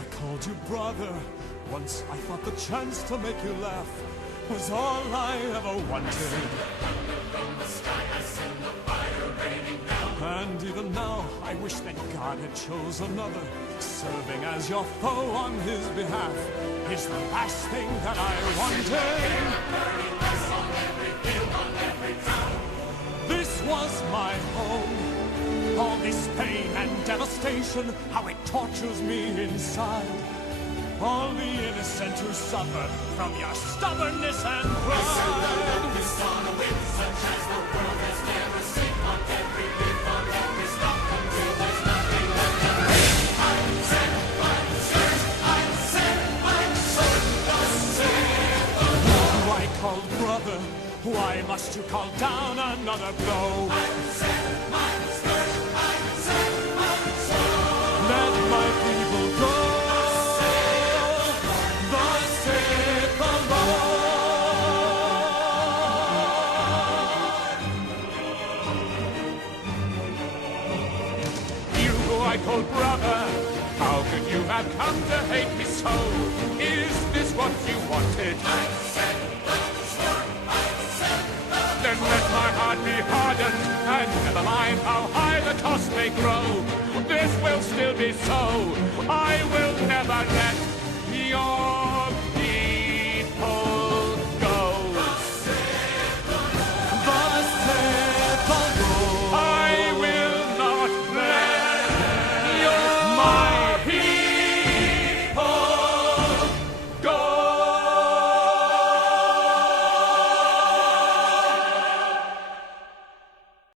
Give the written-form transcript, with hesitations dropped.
I called you brother. Once I thought the chance to make you laugh was all I ever wanted. And even now, I wish that God had chose another. Serving as your foe on his behalf is the last thing that I wanted. This was my home. All this pain and devastation, how it tortures me inside. All the innocent who suffer from your stubbornness and pride. This on a whim such as the world has never seen. On every leaf, on every stalk, until there's nothing left of me. I'm set, I'm scourged, I'm set, I'm sword, thus saith the Lord. Who I called brother, why must you call down another blow? I'm set, I'm scourged, I'm set, I'm sword. Let my people go. I called brother, how could you have come to hate me so? Is this what you wanted? I said then let my heart be hardened, and never mind how high the toss may grow. This will still be so. I will never let your